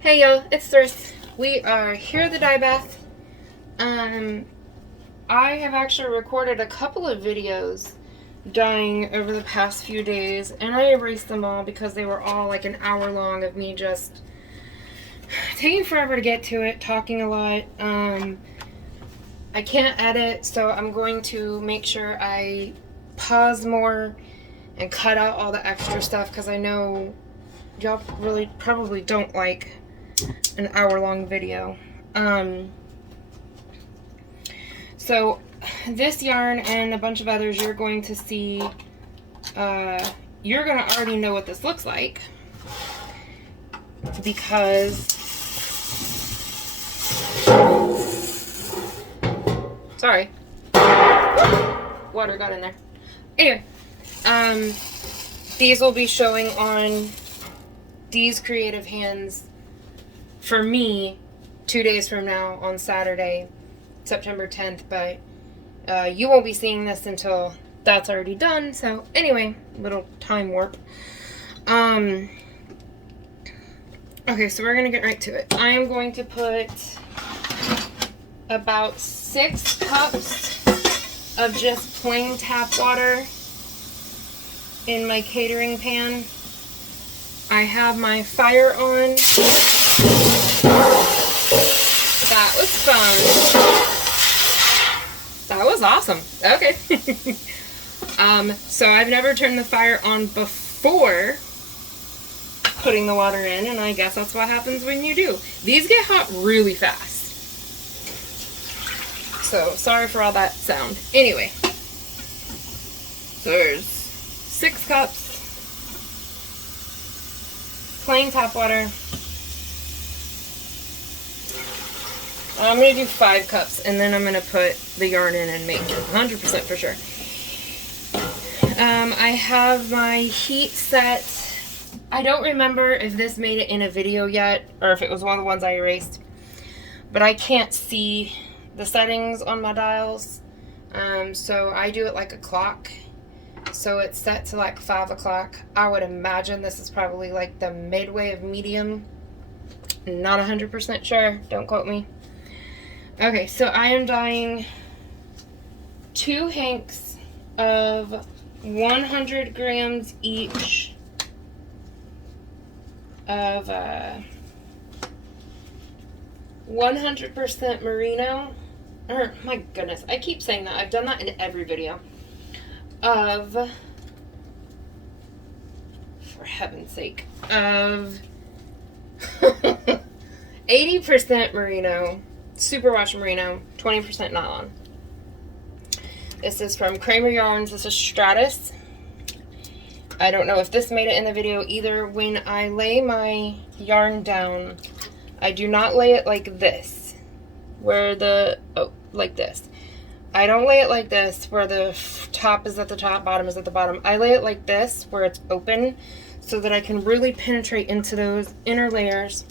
Hey y'all, it's Thryss. We are here at the dye bath. I have actually recorded a couple of videos dyeing over the past few days, and I erased them all because they were all like an hour long of me just taking forever to get to it, talking a lot. I can't edit, so I'm going to make sure I pause more and cut out all the extra stuff because I know y'all really probably don't like an hour-long video. So this yarn and a bunch of others you're going to see, you're gonna already know what this looks like because sorry, water got in there. Anyway, these will be showing on Dees Creative Hands for me 2 days from now on Saturday, September 10th, but you won't be seeing this until that's already done. So anyway, little time warp. Okay, so we're gonna get right to it. I am going to put about 6 cups of just plain tap water in my catering pan. I have my fire on. That was fun. That was awesome. Okay. So I've never turned the fire on before putting the water in, and I guess that's what happens when you do. These get hot really fast. So sorry for all that sound. Anyway. So there's 6 cups. Plain tap water. I'm going to do 5 cups, and then I'm going to put the yarn in and make 100% for sure. I have my heat set. I don't remember if this made it in a video yet, or if it was one of the ones I erased, but I can't see the settings on my dials, so I do it like a clock. So it's set to like 5 o'clock. I would imagine this is probably like the midway of medium. Not 100% sure. Don't quote me. Okay, so I am dyeing 2 hanks of 100 grams each of 100% merino. Or, my goodness, I keep saying that. I've done that in every video. Of, for heaven's sake, of 80% merino, superwash merino, 20% nylon. This is from Kramer Yarns. This is Stratus. I don't know if this made it in the video either. When I lay my yarn down, I do not lay it like this, where the, like this. I don't lay it like this, where the top is at the top, bottom is at the bottom. I lay it like this, where it's open, so that I can really penetrate into those inner layers.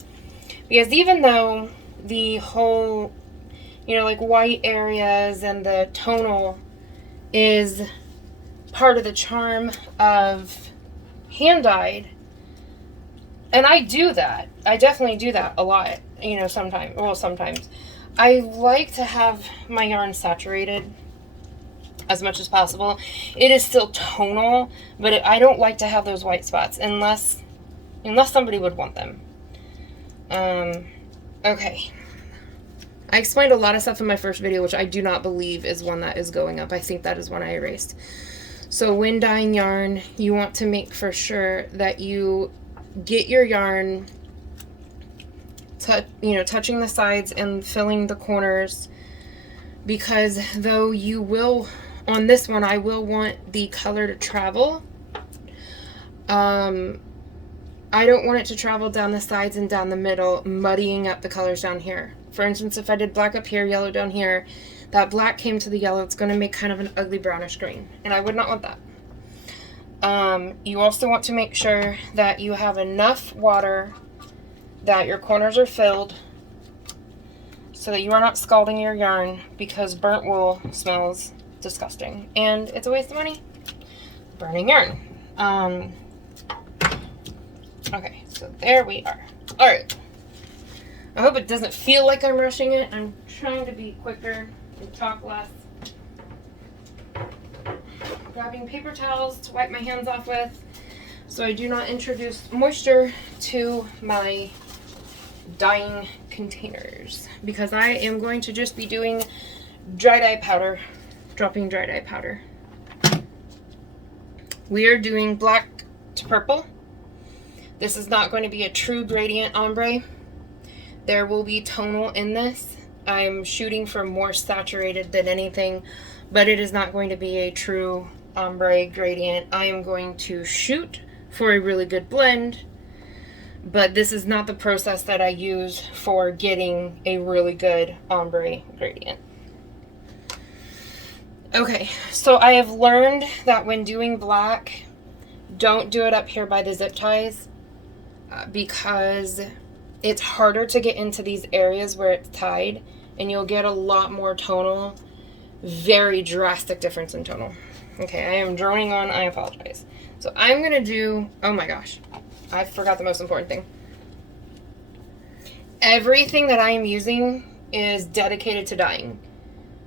Because even though the whole, you know, like white areas and the tonal is part of the charm of hand-dyed, and I do that. I definitely do that a lot, you know, sometimes. Well, sometimes. I like to have my yarn saturated as much as possible. It is still tonal, but I don't like to have those white spots unless somebody would want them. Okay. I explained a lot of stuff in my first video, which I do not believe is one that is going up. I think that is one I erased. So when dyeing yarn, you want to make for sure that you get your yarn touching the sides and filling the corners, because though you will, on this one, I will want the color to travel. I don't want it to travel down the sides and down the middle, muddying up the colors down here. For instance, if I did black up here, yellow down here, that black came to the yellow, it's going to make kind of an ugly brownish green, and I would not want that. You also want to make sure that you have enough water, that your corners are filled, so that you are not scalding your yarn, because burnt wool smells disgusting and it's a waste of money burning yarn. Okay, so there we are. All right, I hope it doesn't feel like I'm rushing it. I'm trying to be quicker and talk less. Grabbing paper towels to wipe my hands off with so I do not introduce moisture to my dyeing containers, because I am going to just be doing dry dye powder, dropping dry dye powder. We are doing black to purple. This is not going to be a true gradient ombre. There will be tonal in this. I'm shooting for more saturated than anything, but it is not going to be a true ombre gradient. I am going to shoot for a really good blend, but this is not the process that I use for getting a really good ombre gradient. Okay, so I have learned that when doing black, don't do it up here by the zip ties, because it's harder to get into these areas where it's tied, and you'll get a lot more tonal, very drastic difference in tonal. Okay, I am droning on, I apologize. So I'm gonna do, oh my gosh, I forgot the most important thing. Everything that I am using is dedicated to dyeing,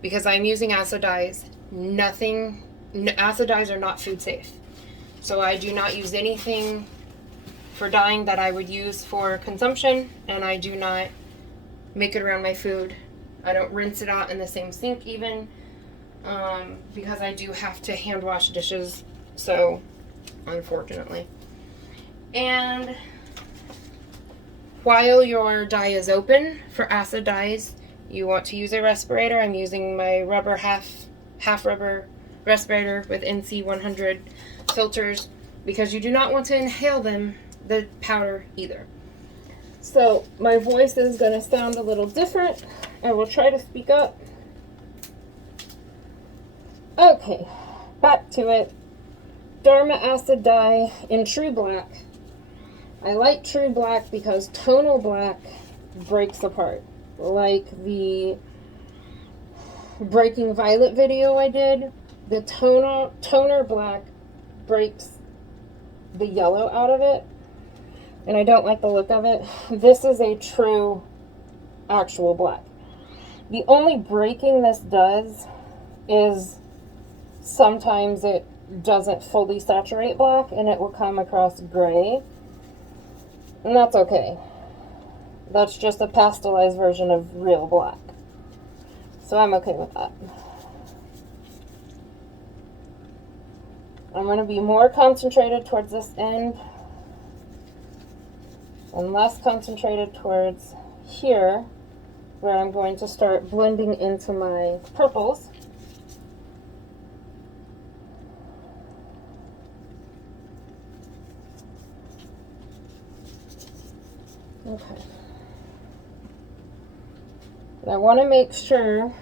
because I'm using acid dyes. Acid dyes are not food safe. So I do not use anything for dyeing that I would use for consumption, and I do not make it around my food. I don't rinse it out in the same sink even, because I do have to hand wash dishes, so unfortunately. And while your dye is open for acid dyes, you want to use a respirator. I'm using my rubber half rubber respirator with NC 100 filters, because you do not want to inhale the powder either. So my voice is going to sound a little different. I will try to speak up. Okay, back to it. Dharma acid dye in true black. I like true black because tonal black breaks apart. Like the Breaking Violet video I did, the toner black breaks the yellow out of it, and I don't like the look of it. This is a true actual black. The only breaking this does is sometimes it doesn't fully saturate black and it will come across gray, and that's okay. That's just a pastelized version of real black, so I'm okay with that. I'm going to be more concentrated towards this end and less concentrated towards here, where I'm going to start blending into my purples. Okay. I want to make sure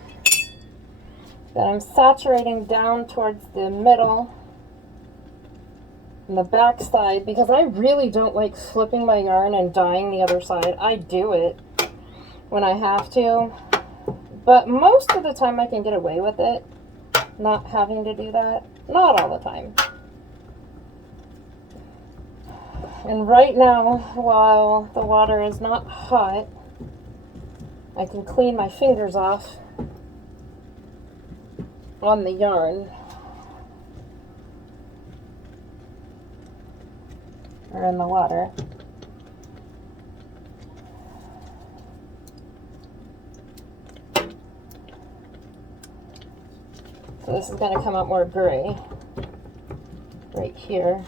that I'm saturating down towards the middle and the back side, because I really don't like flipping my yarn and dyeing the other side. I do it when I have to, but most of the time I can get away with it, not having to do that. Not all the time. And right now, while the water is not hot, I can clean my fingers off on the yarn, or in the water. So this is going to come out more gray right here.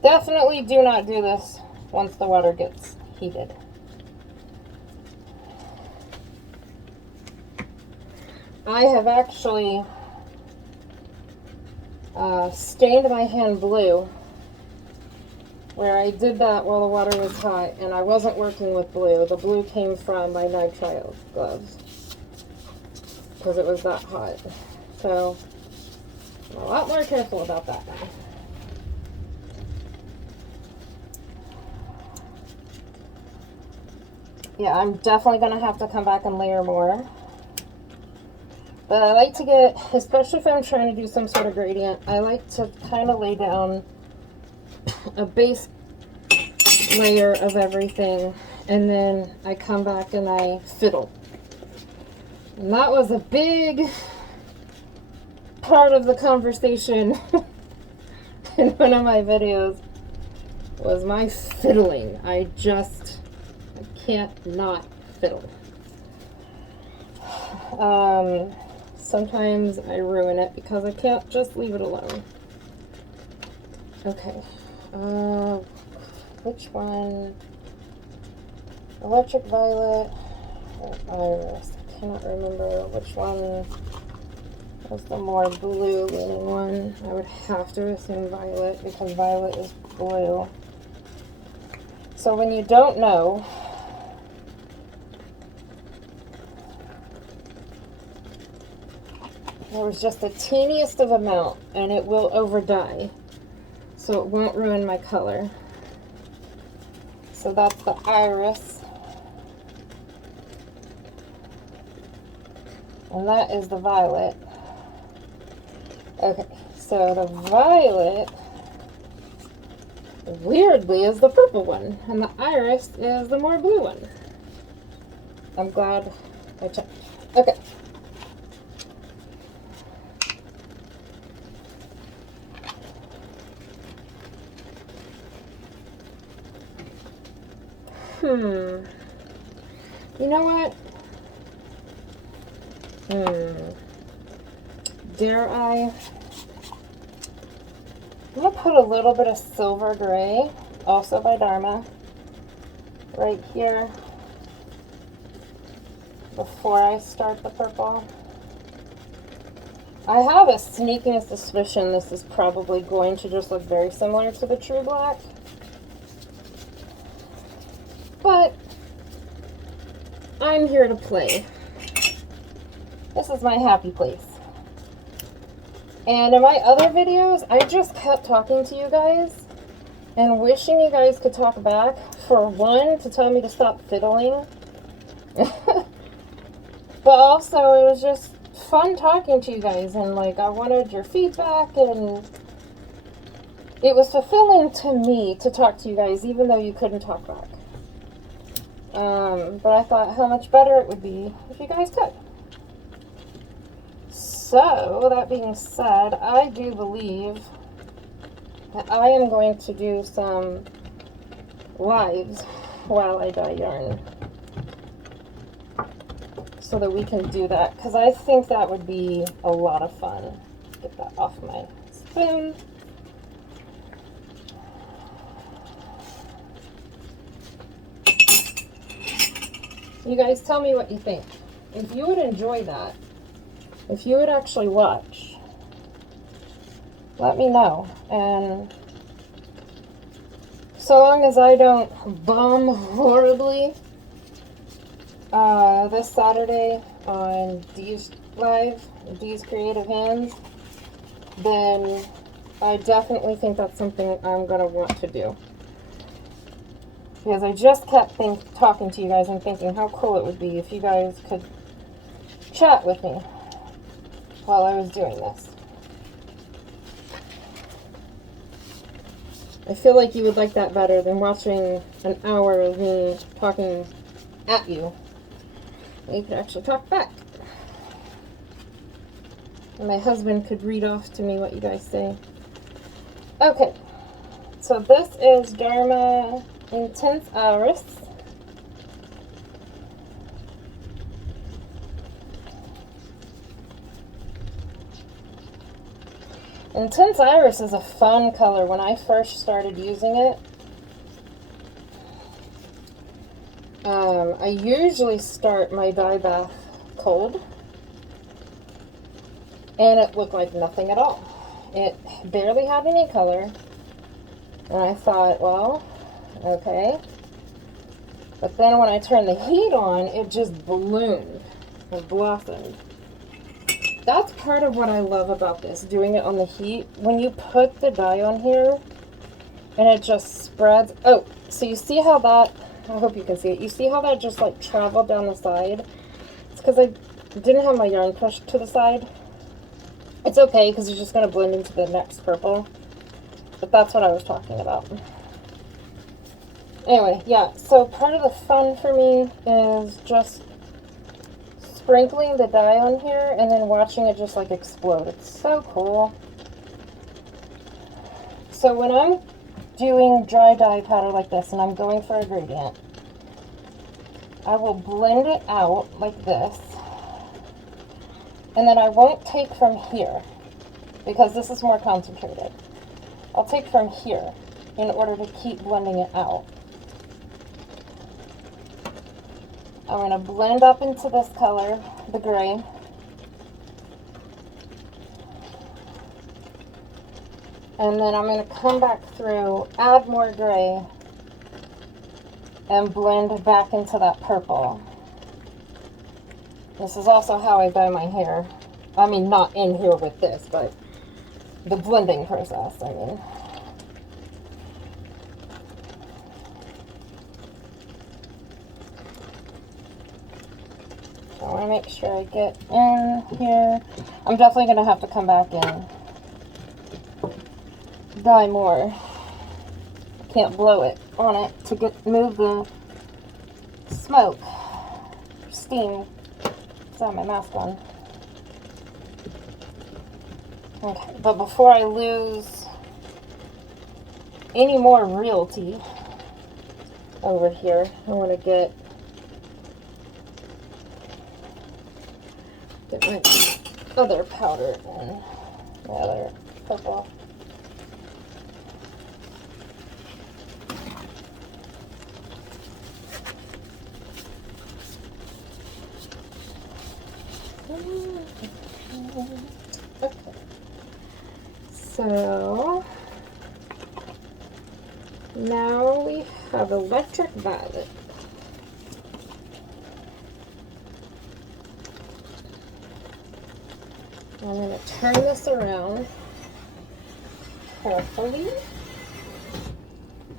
Definitely do not do this once the water gets heated. I have actually stained my hand blue, where I did that while the water was hot, and I wasn't working with blue. The blue came from my nitrile gloves because it was that hot. So I'm a lot more careful about that now. yeah, I'm definitely going to have to come back and layer more. But I like to get, especially if I'm trying to do some sort of gradient, I like to kind of lay down a base layer of everything, and then I come back and I fiddle. And that was a big part of the conversation in one of my videos, was my fiddling. I can't not fiddle. Sometimes I ruin it because I can't just leave it alone. Okay. Which one? Electric Violet or Iris? I cannot remember which one was the more blue leaning one. I would have to assume Violet because Violet is blue. So when you don't know, there was just the teeniest of amount and it will over dye, so it won't ruin my color. So that's the Iris, and that is the Violet. Okay, so the Violet weirdly is the purple one, and the Iris is the more blue one. I'm glad I checked. Okay. You know what? Dare I? I'm going to put a little bit of Silver Gray, also by Dharma, right here before I start the purple. I have a sneaking suspicion this is probably going to just look very similar to the True Black. But I'm here to play. This is my happy place. And in my other videos, I just kept talking to you guys and wishing you guys could talk back. For one, to tell me to stop fiddling. But also, it was just fun talking to you guys, and like I wanted your feedback, and it was fulfilling to me to talk to you guys even though you couldn't talk back. But I thought how much better it would be if you guys could. So, that being said, I do believe that I am going to do some lives while I dye yarn, so that we can do that, because I think that would be a lot of fun. Get that off my spoon. You guys tell me what you think. If you would enjoy that, if you would actually watch, let me know. And so long as I don't bomb horribly this Saturday on Dees Live, Dees Creative Hands, then I definitely think that's something I'm going to want to do. Because I just kept talking to you guys and thinking how cool it would be if you guys could chat with me while I was doing this. I feel like you would like that better than watching an hour of me talking at you. You could actually talk back. And my husband could read off to me what you guys say. Okay, so this is Dharma Intense Iris. Intense Iris is a fun color. When I first started using it, I usually start my dye bath cold, and it looked like nothing at all. It barely had any color, and I thought, well, okay. But then when I turned the heat on, it just bloomed. It blossomed. That's part of what I love about this, doing it on the heat. When you put the dye on here, and it just spreads. Oh, so you see how that I hope you can see it. You see how that just like traveled down the side? It's because I didn't have my yarn pushed to the side. It's okay because it's just going to blend into the next purple. But that's what I was talking about. Anyway, yeah, so part of the fun for me is just sprinkling the dye on here and then watching it just like explode. It's so cool. So when I'm doing dry dye powder like this and I'm going for a gradient, I will blend it out like this. And then I won't take from here because this is more concentrated. I'll take from here in order to keep blending it out. I'm going to blend up into this color, the gray. And then I'm going to come back through, add more gray, and blend back into that purple. This is also how I dye my hair. I mean, not in here with this, but the blending process, I mean. I want to make sure I get in here. I'm definitely going to have to come back and dye more. Can't blow it on it to move the smoke, steam. I have my mask on. Okay, but before I lose any more realty over here, I want to get my other powder and my other purple. Okay. So now we have electric violet. I'm going to turn this around carefully.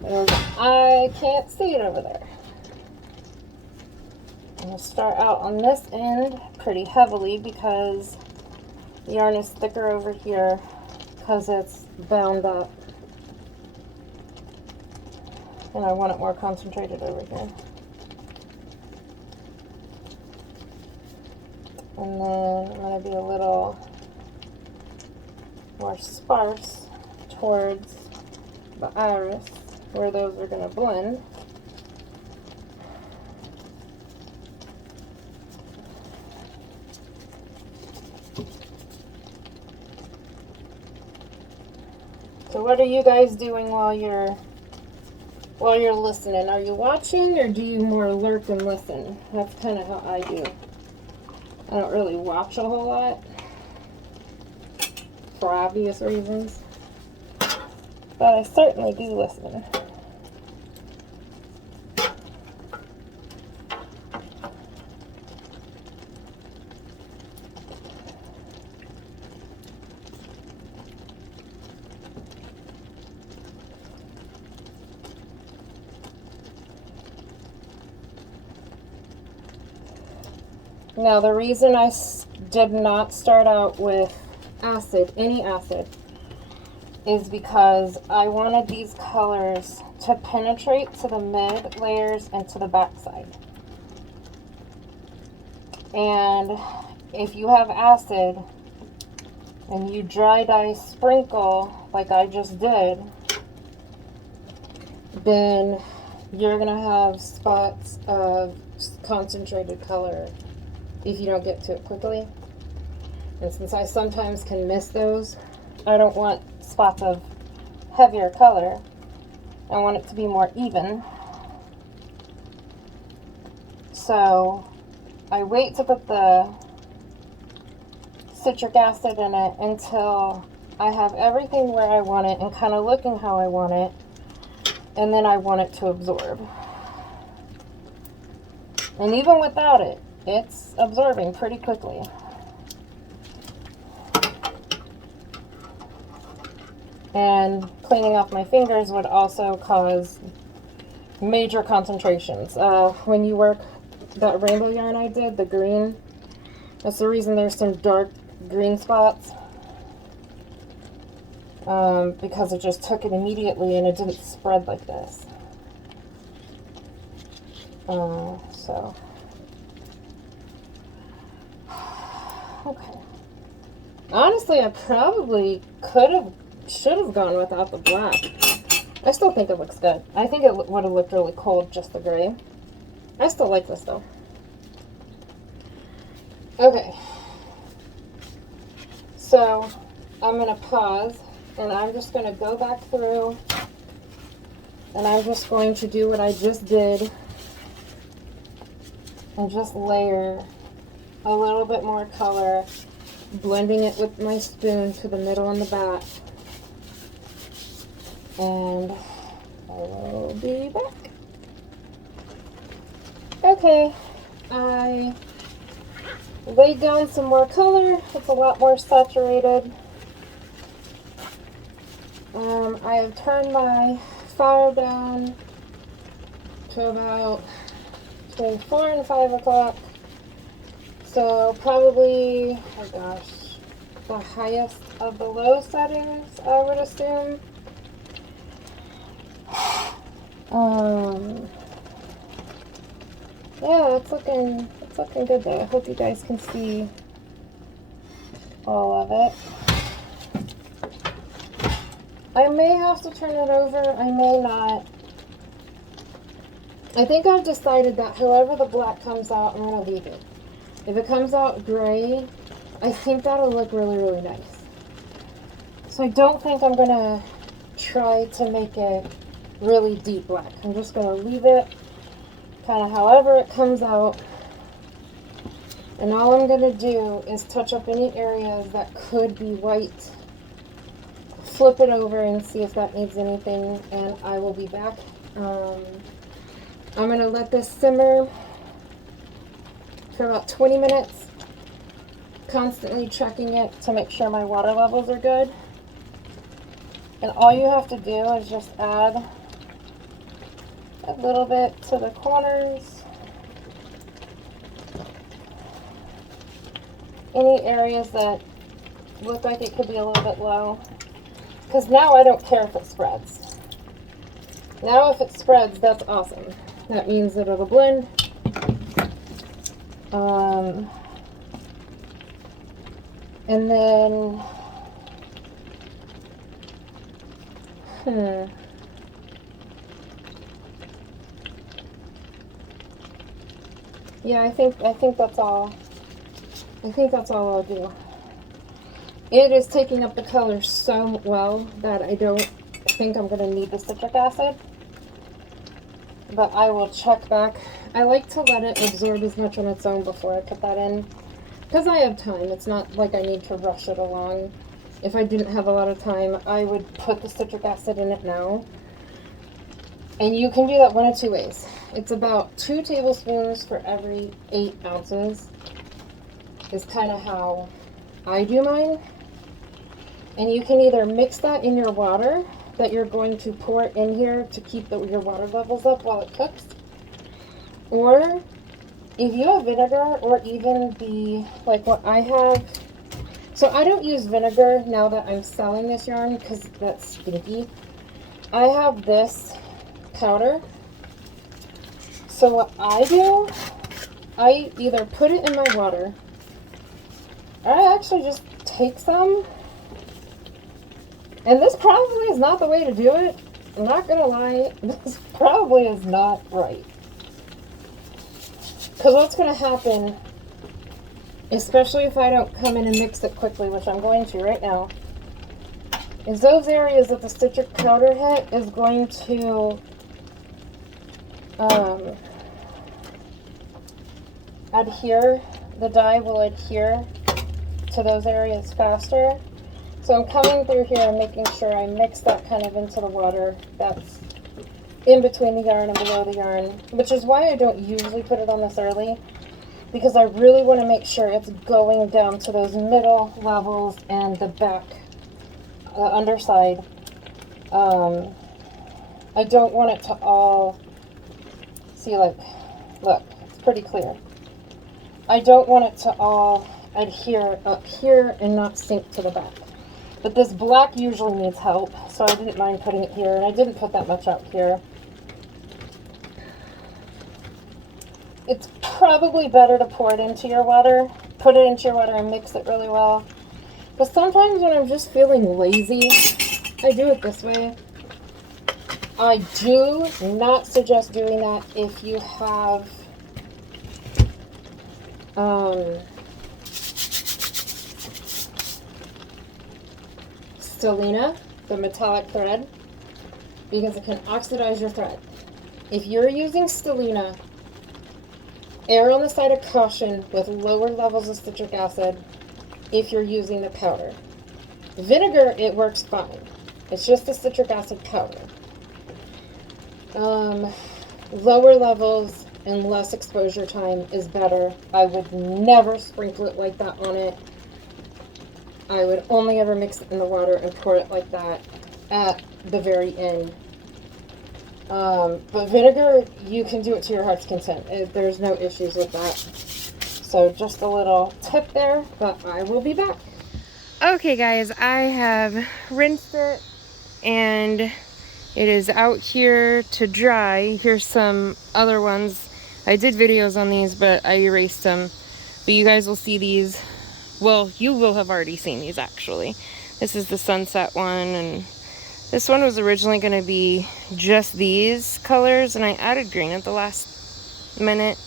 And I can't see it over there. I'm going to start out on this end pretty heavily because the yarn is thicker over here because it's bound up. And I want it more concentrated over here. And then I'm going to be a little more sparse towards the iris where those are going to blend. So what are you guys doing while you're listening? Are you watching or do you more lurk and listen? That's kind of how I do. I don't really watch a whole lot for obvious reasons, but I certainly do listen. Now, the reason I did not start out with acid, any acid, is because I wanted these colors to penetrate to the mid layers and to the back side. And if you have acid and you dry dye sprinkle like I just did, then you're going to have spots of concentrated color if you don't get to it quickly. And since I sometimes can miss those, I don't want spots of heavier color. I want it to be more even. So I wait to put the citric acid in it until I have everything where I want it and kind of looking how I want it, and then I want it to absorb. And even without it, it's absorbing pretty quickly. And cleaning off my fingers would also cause major concentrations. When you work that rainbow yarn I did, the green, that's the reason there's some dark green spots. Because it just took it immediately and it didn't spread like this. So, okay. Honestly, I probably should have gone without the black. I still think it looks good. I think it would have looked really cool, just the gray. I still like this though. Okay. So, I'm going to pause and I'm just going to go back through and I'm just going to do what I just did and just layer a little bit more color, blending it with my spoon to the middle and the back. And I will be back. Okay, I laid down some more color. It's a lot more saturated. I have turned my fire down to about between 4 and 5 o'clock. So probably, oh gosh, the highest of the low settings, I would assume. Yeah, it's looking good though. I hope you guys can see all of it. I may have to turn it over, I may not. I think I've decided that however the black comes out, I'm going to leave it. If it comes out gray, I think that'll look really, really nice. So I don't think I'm going to try to make it really deep black. I'm just going to leave it kind of however it comes out. And all I'm going to do is touch up any areas that could be white. Flip it over and see if that needs anything, and I will be back. I'm going to let this simmer for about 20 minutes, constantly checking it to make sure my water levels are good. And all you have to do is just add a little bit to the corners. Any areas that look like it could be a little bit low. Because now I don't care if it spreads. Now if it spreads, that's awesome. That means that it'll blend. And then, yeah, I think that's all. I think that's all I'll do. It is taking up the color so well that I don't think I'm going to need the citric acid. But I will check back. I like to let it absorb as much on its own before I put that in. Because I have time. It's not like I need to rush it along. If I didn't have a lot of time, I would put the citric acid in it now. And you can do that one of two ways. It's about 2 tablespoons for every 8 ounces. Is kind of how I do mine. And you can either mix that in your water that you're going to pour in here to keep your water levels up while it cooks. Or if you have vinegar, or even like what I have. So I don't use vinegar now that I'm selling this yarn because that's stinky. I have this powder. So what I do, I either put it in my water, or I actually just take some. And this probably is not the way to do it. I'm not going to lie. This probably is not right. Because what's going to happen, especially if I don't come in and mix it quickly, which I'm going to right now, is those areas that the citric powder hit is going to adhere. The dye will adhere to those areas faster. So I'm coming through here and making sure I mix that kind of into the water that's in between the yarn and below the yarn, which is why I don't usually put it on this early, because I really want to make sure it's going down to those middle levels and the back, underside. I don't want it to all See, like, look, it's pretty clear. I don't want it to all adhere up here and not sink to the back. But this black usually needs help, so I didn't mind putting it here, and I didn't put that much out here. It's probably better to pour it into your water. Put it into your water and mix it really well. But sometimes when I'm just feeling lazy, I do it this way. I do not suggest doing that if you have Stellina, the metallic thread, because it can oxidize your thread. If you're using Stellina, err on the side of caution with lower levels of citric acid if you're using the powder. Vinegar, it works fine. It's just the citric acid powder. Lower levels and less exposure time is better. I would never sprinkle it like that on it. I would only ever mix it in the water and pour it like that at the very end. But vinegar, you can do it to your heart's content. There's no issues with that. So just a little tip there, but I will be back. Okay guys, I have rinsed it and it is out here to dry. Here's some other ones. I did videos on these, but I erased them. But you guys will see these. Well, you will have already seen these actually. This is the sunset one, and this one was originally going to be just these colors, and I added green at the last minute.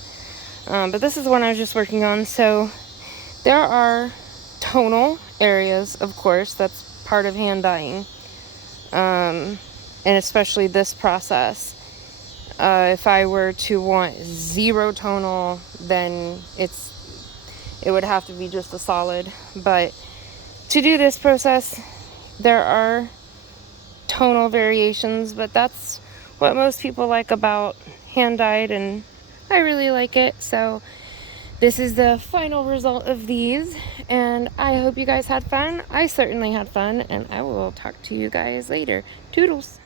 But this is the one I was just working on. So there are tonal areas, of course, that's part of hand dyeing. And especially this process. If I were to want zero tonal, then it would have to be just a solid. But to do this process, there are tonal variations, but that's what most people like about hand dyed, and I really like it. So this is the final result of these, and I hope you guys had fun. I certainly had fun, and I will talk to you guys later. Toodles.